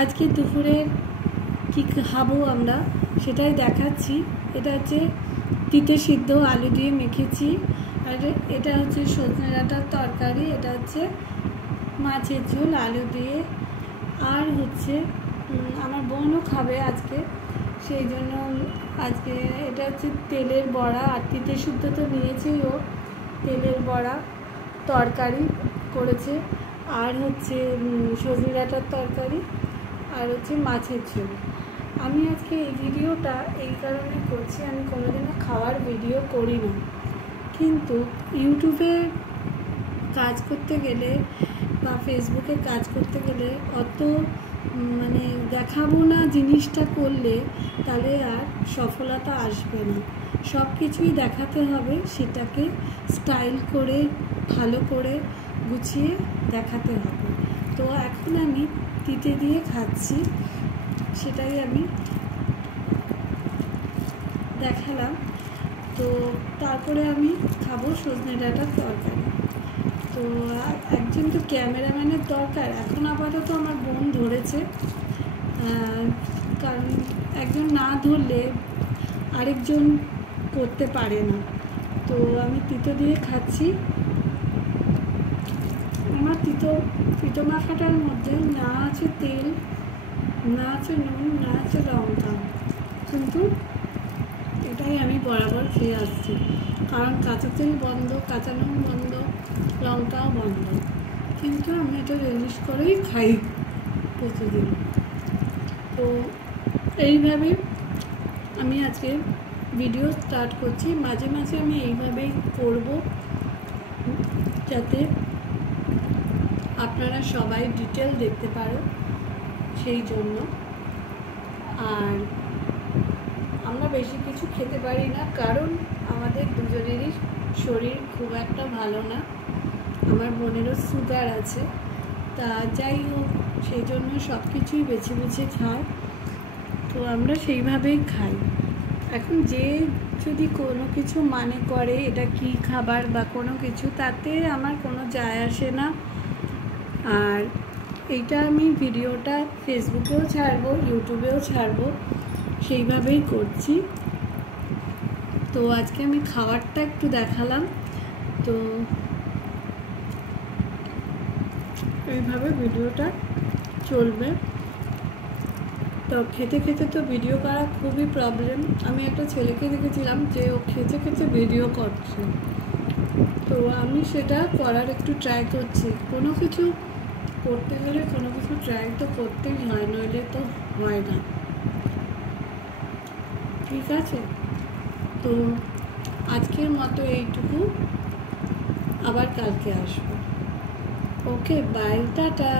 আজকে দুপুরে কি খাবো আমরা সেটাই দেখাচ্ছি। এটা হচ্ছে তিতে সিদ্ধ আলু দিয়ে মেখেছি, আর এটা হচ্ছে সজনে ডাঁটার তরকারি, এটা হচ্ছে মাছের ঝোল আলু দিয়ে, আর হচ্ছে আমার বোনও খাবে আজকে, সেই জন্য আজকে এটা হচ্ছে তেলের বড়া, আর তিতে সিদ্ধ তো নিয়েছেই ও, তেলের বড়া তরকারি করেছে, আর হচ্ছে সজনে ডাঁটার তরকারি, আর হচ্ছে মাছের ঝোল। আমি আজকে এই ভিডিওটা এই কারণে করছি, আমি কোনোদিনও খাওয়ার ভিডিও করি না, কিন্তু ইউটিউবে কাজ করতে গেলে বা ফেসবুকে কাজ করতে গেলে অত মানে দেখাবো না জিনিসটা করলে তাহলে আর সফলতা আসবে না। সব কিছুই দেখাতে হবে, সেটাকে স্টাইল করে ভালো করে গুছিয়ে দেখাতে হবে। তো এখন আমি তিতে দিয়ে খাচ্ছি, সেটাই আমি দেখালাম। তো তারপরে আমি খাবো সজনে ডাঁটার তরকারি। তো একজন তো ক্যামেরাম্যানের দরকার, এখন আপাতত আমার বোন ধরেছে, কারণ একজন না ধরলে আরেকজন করতে পারে না। তো আমি তিতো দিয়ে খাচ্ছি। আমার তিতো মাখাটার মধ্যে না আছে তেল, না আছে নুন, না আছে লঙ্কা, কিন্তু এটাই আমি বরাবর খেয়ে আসছি, কারণ কাঁচা তেল বন্ধ, কাঁচা নুন বন্ধ, লঙ্কাও বন্ধ, কিন্তু আমি এটা রিলিজ করেই খাই প্রতিদিন। তো এইভাবে আমি আজকে ভিডিও স্টার্ট করছি, মাঝে মাঝে আমি এইভাবেই করব, যাতে আপনারা সবাই ডিটেল দেখতে পারো, সেই জন্য। আর আমরা বেশি কিছু খেতে পারি না, কারণ আমাদের দুজনেরই শরীর খুব একটা ভালো না, আমার বোনেরও সুগার আছে, তা যাই হোক সেই জন্য সব কিছুই বেছে বেছে খায়, তো আমরা সেইভাবেই খাই। এখন যে যদি কোনো কিছু মানে করে এটা কি খাবার বা কোনো কিছু, তাতে আমার কোনো যায় আসে না। আর এইটা আমি ভিডিওটা ফেসবুকেও ছাড়বো, ইউটিউবেও ছাড়বো, সেইভাবেই করছি। তো আজকে আমি খাবারটা একটু দেখালাম, তো এইভাবে ভিডিওটা চলবে। তো খেতে খেতে তো ভিডিও করা খুবই প্রবলেম। আমি একটা ছেলেকে দেখেছিলাম যে ও খেতে খেতে ভিডিও করছে, তো আমি সেটা করার একটু ট্রাই করছি। কোনো কিছু করতে গেলে কোনো কিছু ট্রাই তো করতেই হয়, নইলে তো হয় না, ঠিক আছে? তো আজকের মতো এইটুকু, আবার কালকে আসবো। ওকে, বাই, টাটা।